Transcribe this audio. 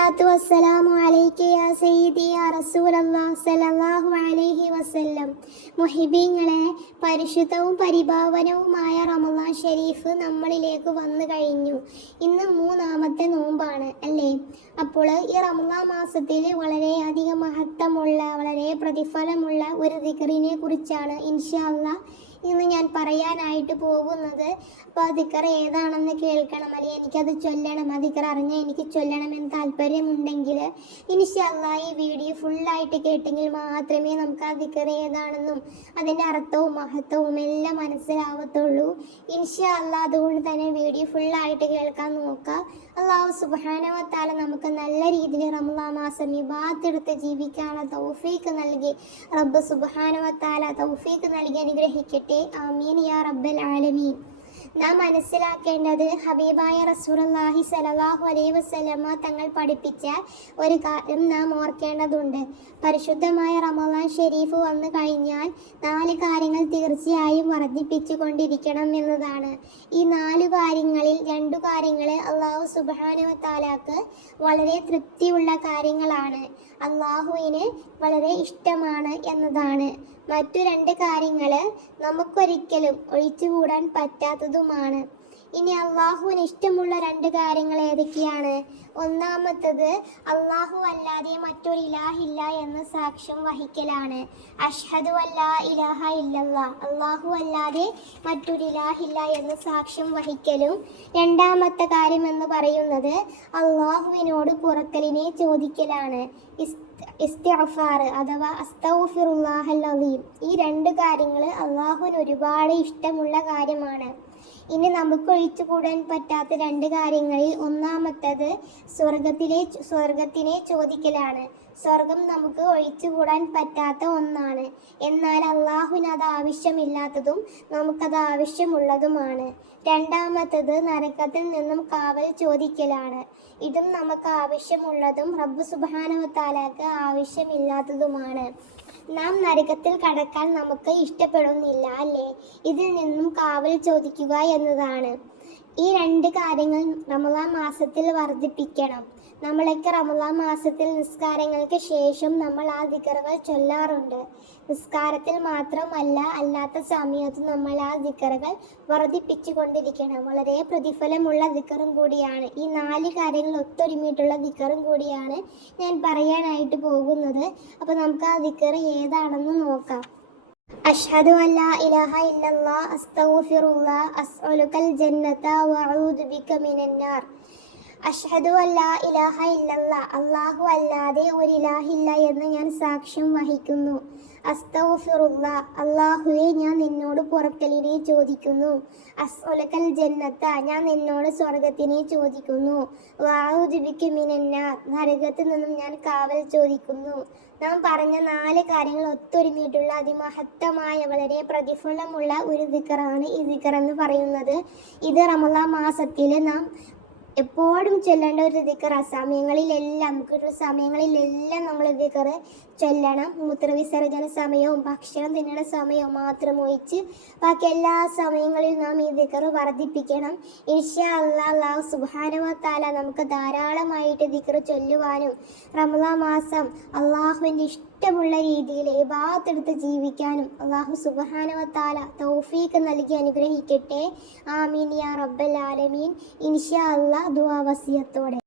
അസ്സലാത്തു വസ്സലാമു അലൈക്ക് യാ സയ്യിദി യാ റസൂലല്ലാഹ് സല്ലല്ലാഹു അലൈഹി വസല്ലം. മുഹിബീങ്ങളെ പരിശുദ്ധവും പരിഭാവനവുമായ റമദാൻ ഷെരീഫ് നമ്മളിലേക്ക് വന്നു കഴിഞ്ഞു. ഇന്ന് മൂന്നാമത്തെ നോമ്പാണ് അല്ലേ? അപ്പോൾ ഈ റമദാൻ മാസത്തിൽ വളരെയധികം മഹത്വമുള്ള വളരെ പ്രതിഫലമുള്ള ഒരു ദിഗറിനെ കുറിച്ചാണ് ഇൻഷാ അല്ലാഹ് ഇന്ന് ഞാൻ പറയാനായിട്ട് പോകുന്നത് അപ്പോൾ അധികർ ഏതാണെന്ന് കേൾക്കണം അല്ലെങ്കിൽ എനിക്കത് ചൊല്ലണം. ആ ദിക്കർ അറിഞ്ഞാൽ എനിക്ക് ചൊല്ലണമെന്ന് താല്പര്യമുണ്ടെങ്കിൽ ഇനിഷല്ല ഈ വീഡിയോ ഫുള്ളായിട്ട് കേട്ടെങ്കിൽ മാത്രമേ നമുക്ക് ദിക്കർ ഏതാണെന്നും അതിന്റെ അർത്ഥവും മഹത്വവും എല്ലാം മനസ്സിലാവത്തുള്ളൂ. ഇൻഷല്ല അതുകൊണ്ട് തന്നെ വീഡിയോ ഫുള്ളായിട്ട് കേൾക്കാൻ നോക്കുക. അള്ളാഹു സുബാനവത്താല നമുക്ക് നല്ല രീതിയിൽ റമലാ മാസം വിഭാഗത്തെടുത്ത് ജീവിക്കാനുള്ള തൗഫീക്ക് നൽകി. റബ്ബ് സുബാനവത്താല തൗഫീക്ക് നൽകി അനുഗ്രഹിക്കട്ടെ. ആമീൻ യാ റബ്ബൽ ആലമീൻ. നാം മനസ്സിലാക്കേണ്ടത് ഹബീബായ റസൂറല്ലാഹി സ്വല്ലല്ലാഹു അലൈ വസ്ലമ തങ്ങൾ പഠിപ്പിച്ച ഒരു കാര്യം നാം ഓർക്കേണ്ടതുണ്ട്. പരിശുദ്ധമായ റമളാൻ ഷെരീഫ് വന്നു കഴിഞ്ഞാൽ നാല് കാര്യങ്ങൾ തീർച്ചയായും വർദ്ധിപ്പിച്ചു കൊണ്ടിരിക്കണം എന്നതാണ്. ഈ നാല് കാര്യങ്ങളിൽ കാര്യങ്ങൾ അള്ളാഹു സുബാനുവത്താലാക്ക് താലാക്ക് വളരെ തൃപ്തിയുള്ള കാര്യങ്ങളാണ്. അള്ളാഹുവിന് വളരെ ഇഷ്ടമാണ് എന്നതാണ്. മറ്റു രണ്ട് കാര്യങ്ങൾ നമുക്കൊരിക്കലും ഒഴിച്ചുകൂടാൻ പറ്റാത്തതുമാണ്. ഇനി അള്ളാഹുവിന് ഇഷ്ടമുള്ള രണ്ട് കാര്യങ്ങൾ ഏതൊക്കെയാണ്? ഒന്നാമത്തത് അള്ളാഹു അല്ലാതെ മറ്റൊരു ഇലാഹില്ല എന്ന സാക്ഷ്യം വഹിക്കലാണ്. അഷ്ഹദു അല്ലാ ഇലാഹ ഇല്ലല്ലാ. അള്ളാഹു അല്ലാതെ മറ്റൊരു ഇലാഹില്ല എന്ന സാക്ഷ്യം വഹിക്കലും. രണ്ടാമത്തെ കാര്യം എന്ന് പറയുന്നത് അള്ളാഹുവിനോട് പുറക്കലിനെ ചോദിക്കലാണ്. ഇസ്തിഗ്ഫാർ അഥവാ അസ്തൗഫിറുല്ലാഹൽ ഈ രണ്ട് കാര്യങ്ങൾ അള്ളാഹുവിന് ഒരുപാട് ഇഷ്ടമുള്ള കാര്യമാണ്. ഇനി നമുക്ക് ഒഴിച്ചുകൂടാൻ പറ്റാത്ത രണ്ട് കാര്യങ്ങളിൽ ഒന്നാമത്തത് സ്വർഗത്തിലെ സ്വർഗത്തിനെ ചോദിക്കലാണ്. സ്വർഗം നമുക്ക് ഒഴിച്ചുകൂടാൻ പറ്റാത്ത ഒന്നാണ്. എന്നാൽ അള്ളാഹുവിന് അത് ആവശ്യമില്ലാത്തതും നമുക്കത് ആവശ്യമുള്ളതുമാണ്. രണ്ടാമത്തത് നരകത്തിൽ നിന്നും കാവൽ ചോദിക്കലാണ്. ഇതും നമുക്ക് ആവശ്യമുള്ളതും റബ്ബ് സുബാനുവത്താലാക്ക് ആവശ്യമില്ലാത്തതുമാണ്. നാം നരകത്തിൽ കടക്കാൻ നമുക്ക് ഇഷ്ടപ്പെടുന്നില്ല അല്ലേ? ഇതിൽ നിന്നും കാവൽ ചോദിക്കുക എന്നതാണ് ഈ രണ്ട് കാര്യങ്ങൾ റമദാൻ മാസത്തിൽ വർദ്ധിപ്പിക്കണം. നമ്മളൊക്കെ റമദാൻ മാസത്തിൽ നിസ്കാരങ്ങൾക്ക് ശേഷം നമ്മൾ ആ ദിക്കറുകൾ ചൊല്ലാറുണ്ട്. നിസ്കാരത്തിൽ മാത്രമല്ല അല്ലാത്ത സമയത്ത് നമ്മൾ ആ ദിക്കറുകൾ വർദ്ധിപ്പിച്ചു കൊണ്ടിരിക്കണം വളരെ പ്രതിഫലമുള്ള ദിക്കറും കൂടിയാണ്. ഈ നാല് കാര്യങ്ങൾ ഒത്തൊരുമിയിട്ടുള്ള ദിക്കറും കൂടിയാണ് ഞാൻ പറയാനായിട്ട് പോകുന്നത്. അപ്പോൾ നമുക്ക് ആ ദിക്കർ ഏതാണെന്ന് നോക്കാം. അഷ്ഹദു അല്ലാ ഇലാഹ ഇല്ലല്ലാ അസ്തഗ്ഫിറുല്ലാ ജന്നത വഅഊദു ബിക മിനന്നാർ അഷ്ഹദു അല്ലാ ഇലാഹ അല്ലാഹു അല്ലാതെ ഒരു ഇലാഹില്ല എന്ന് ഞാൻ സാക്ഷ്യം വഹിക്കുന്നു. അസ്തഗ്ഫിറുല്ല അള്ളാഹുവെ ഞാൻ നിന്നോട് പുറക്കലിനെ ചോദിക്കുന്നു. അസ്അലുക്കൽ ജന്നത്ത ഞാൻ നിന്നോട് സ്വർഗത്തിനെ ചോദിക്കുന്നു. വഅഊദു ബിക മിനന്നാർ നരകത്തിൽ നിന്നും ഞാൻ കാവൽ ചോദിക്കുന്നു. നാം പറഞ്ഞ നാല് കാര്യങ്ങൾ ഒത്തൊരുമിയിട്ടുള്ള അതിമഹത്തമായ വളരെ പ്രതിഫലമുള്ള ഒരു ദിക്കറാണ് ഈ ദിക്കർ എന്ന് പറയുന്നത്. ഇത് റമദാൻ മാസത്തിൽ നാം എപ്പോഴും ചൊല്ലേണ്ട ഒരു ദിക്കർ സമയങ്ങളിലെല്ലാം കിട്ടുന്ന സമയങ്ങളിലെല്ലാം നമ്മൾ ദിക്കർ ചൊല്ലണം. മൂത്രവിസർജന സമയവും ഭക്ഷണം തിന്നണ സമയവും മാത്രം ഒഴിച്ച് ബാക്കി എല്ലാ സമയങ്ങളിലും നാം ഈ ദിക്കർ വർദ്ധിപ്പിക്കണം. ഇൻഷാ അല്ലാ അള്ളാഹു സുബാനുവത്താല നമുക്ക് ധാരാളമായിട്ട് ദിക്കർ ചൊല്ലുവാനും റമദാ മാസം അള്ളാഹുവിന്റെ ഇഷ്ടമുള്ള രീതിയിൽ ഇബാത്തെടുത്ത് ജീവിക്കാനും അള്ളാഹു സുബാനുവത്താല തൗഫീക്ക് നൽകി അനുഗ്രഹിക്കട്ടെ. ആമീൻ യാ റബ്ബൽ ആലമീൻ. ഇൻഷാ അല്ലാ துவாவசியத்தோட